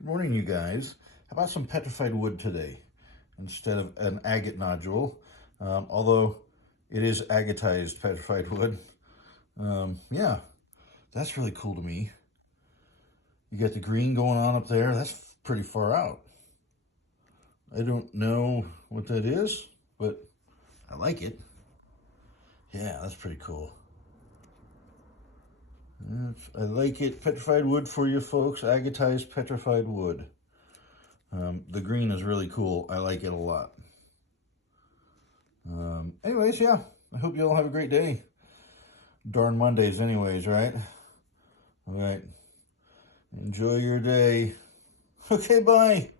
Good morning, you guys. How about some petrified wood today instead of an agate nodule? Although it is agatized petrified wood. Yeah, that's really cool to me. You got the green going on up there. That's pretty far out. I don't know what that is, but I like it. Yeah, that's pretty cool. I like it. Petrified wood for you folks. Agatized petrified wood. The green is really cool. I like it a lot. Anyways, yeah. I hope you all have a great day. Darn Mondays anyways, right? All right. Enjoy your day. Okay, bye.